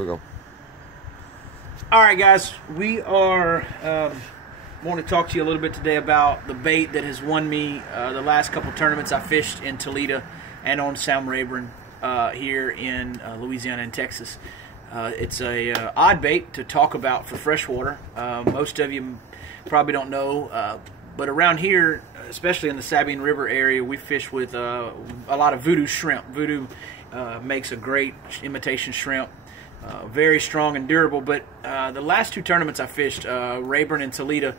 We go. All right, guys, we are want to talk to you a little bit today about the bait that has won me the last couple tournaments I fished in Toledo and on Sam Rayburn here in Louisiana and Texas. It's a odd bait to talk about for freshwater. Most of you probably don't know, but around here, especially in the Sabine River area, we fish with a lot of voodoo shrimp. Voodoo makes a great imitation shrimp. Very strong and durable, but the last two tournaments I fished, Rayburn and Toledo,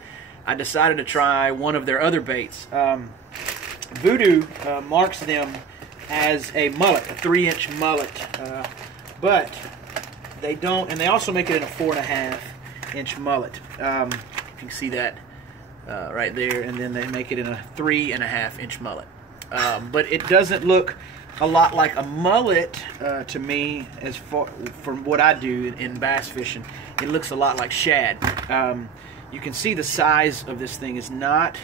I decided to try one of their other baits. Voodoo marks them as a mullet, a 3-inch mullet, but they don't, and they also make it in a 4.5-inch mullet. You can see that right there, and then they make it in a 3.5-inch mullet. But it doesn't look a lot like a mullet to me, as far from what I do in bass fishing. It looks a lot like shad. You can see the size of this thing is not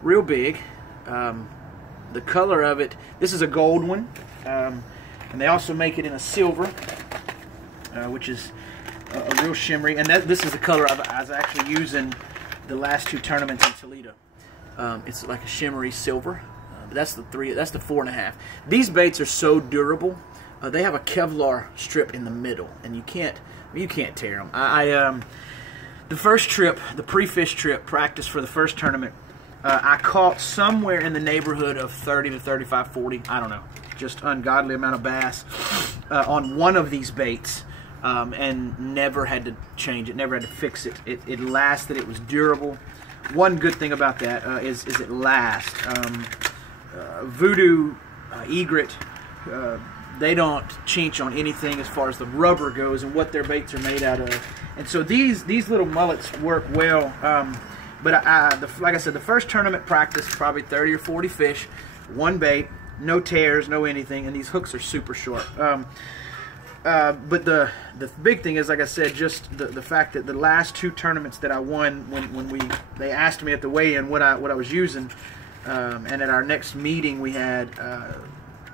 real big. The color of it, this is a gold one, and they also make it in a silver, which is a real shimmery. And this is the color I was actually using the last two tournaments in Toledo. It's like a shimmery silver. That's the 4.5. These baits are so durable. They have a Kevlar strip in the middle, and you can't tear them. The first trip, the pre-fish trip, practice for the first tournament, I caught somewhere in the neighborhood of 30 to 35, 40. I don't know, just ungodly amount of bass on one of these baits, and never had to change it, never had to fix it. It lasted. It was durable. One good thing about that is it lasts. Voodoo, Egret, they don't chinch on anything as far as the rubber goes and what their baits are made out of. And so these little mullets work well. But like I said, the first tournament practice, probably 30 or 40 fish, one bait, no tears, no anything, and these hooks are super short. But the big thing is, like I said, just the fact that the last two tournaments that I won, when they asked me at the weigh-in what I was using. And at our next meeting we had,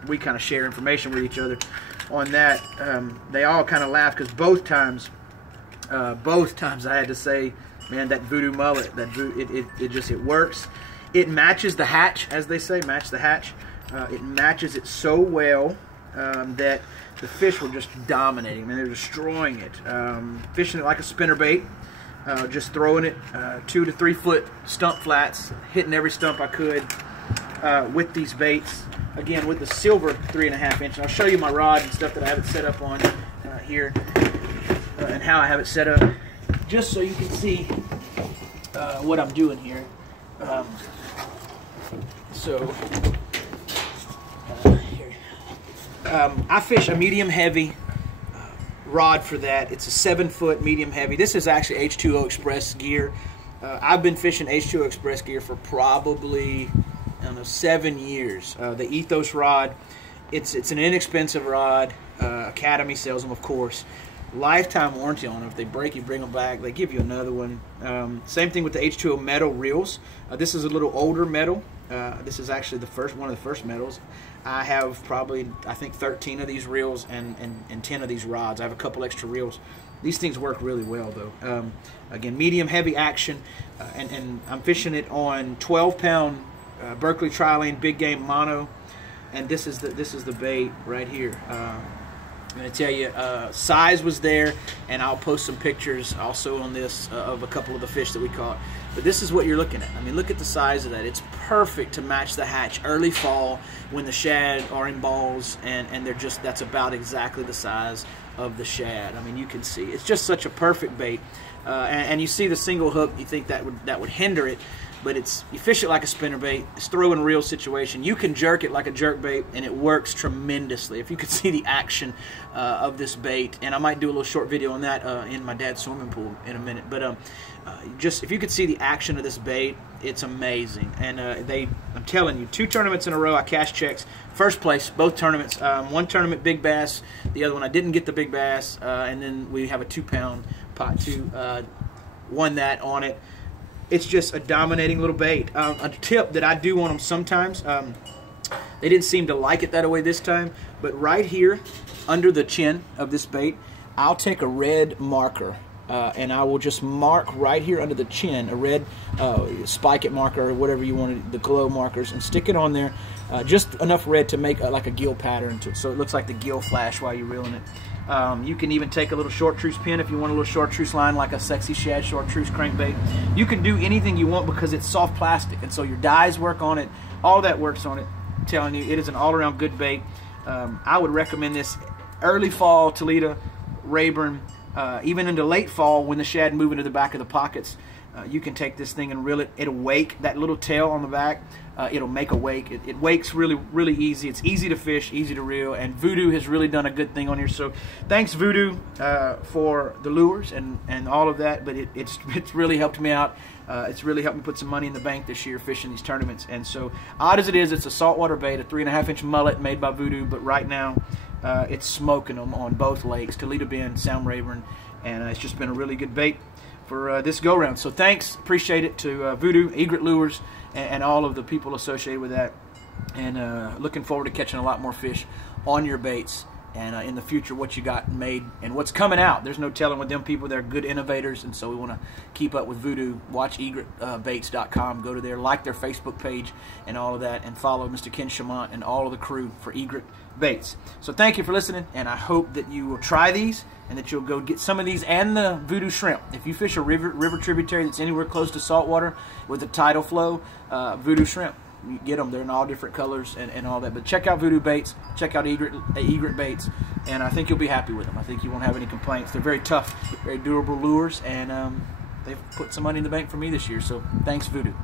we kind of share information with each other on that. They all kind of laughed because both times I had to say, man, that voodoo mullet, it works. It matches the hatch, as they say, match the hatch. It matches it so well that the fish were just dominating. I mean, they're destroying it. Fishing it like a spinnerbait. Just throwing it 2 to 3 foot stump flats, hitting every stump I could with these baits. Again, with the silver 3.5-inch. And I'll show you my rod and stuff that I have it set up on here, and how I have it set up, just so you can see what I'm doing here. I fish a medium heavy rod for that. It's a 7-foot medium heavy. This is actually H2O Express gear. I've been fishing H2O Express gear for probably, I don't know, 7 years. The Ethos rod, it's an inexpensive rod. Academy sells them, of course. Lifetime warranty on them. If they break, you bring them back. They give you another one. Same thing with the H2O metal reels. This is a little older metal. This is actually one of the first metals. I have probably, I think, 13 of these reels and 10 of these rods. I have a couple extra reels. These things work really well, though. Again, medium heavy action, and I'm fishing it on 12-pound Berkley Trilane big game mono, and this is the bait right here. I'm going to tell you, size was there, and I'll post some pictures also on this of a couple of the fish that we caught. But this is what you're looking at. I mean, look at the size of that. It's perfect to match the hatch early fall when the shad are in balls, and they're just, that's about exactly the size of the shad. I mean, you can see it's just such a perfect bait. And you see the single hook, you think that would hinder it, but you fish it like a spinnerbait. It's throw and reel situation. You can jerk it like a jerk bait, and it works tremendously. If you could see the action of this bait, and I might do a little short video on that in my dad's swimming pool in a minute. But just if you could see the action of this bait, it's amazing. And I'm telling you, 2 tournaments in a row I cashed checks, first place both tournaments. One tournament big bass, the other one I didn't get the big bass, and then we have a 2-pound pot 2. Won that on it. It's just a dominating little bait. A tip that I do on them sometimes, they didn't seem to like it that way this time, but right here under the chin of this bait, I'll take a red marker and I will just mark right here under the chin, a red spike it marker or whatever you want, the glow markers, and stick it on there, just enough red to make like a gill pattern to it, so it looks like the gill flash while you're reeling it. You can even take a little chartreuse pin if you want a little chartreuse line, like a Sexy Shad chartreuse crankbait. You can do anything you want because it's soft plastic, and so your dyes work on it, all that works on it. I'm telling you, it is an all-around good bait. I would recommend this early fall, Toledo, Rayburn, even into late fall when the shad move into the back of the pockets. You can take this thing and reel it. It'll wake, that little tail on the back, it'll make a wake. It wakes really easy. It's easy to fish, easy to reel, and Voodoo has really done a good thing on here. So thanks, Voodoo, for the lures and all of that, but it's really helped me out. It's really helped me put some money in the bank this year fishing these tournaments. And so odd as it is, it's a saltwater bait, a 3.5-inch mullet made by Voodoo, but right now it's smoking them on both lakes, Toledo Bend, Sound Rayburn, and it's just been a really good bait for this go-round. So thanks, appreciate it to Voodoo, Egret Lures, and all of the people associated with that, and looking forward to catching a lot more fish on your baits, and in the future what you got made and what's coming out. There's no telling with them people. They're good innovators, and so we want to keep up with Voodoo. Watch egretbaits.com, go to there, like their Facebook page and all of that, and follow Mr. Ken Chamont and all of the crew for Egret Baits. So thank you for listening, and I hope that you will try these and that you'll go get some of these and the Voodoo shrimp. If you fish a river tributary that's anywhere close to saltwater with a tidal flow, Voodoo shrimp, you get them. They're in all different colors and all that. But check out Voodoo Baits, check out Egret Baits, and I think you'll be happy with them. I think you won't have any complaints. They're very tough, very durable lures, and they've put some money in the bank for me this year. So thanks, Voodoo.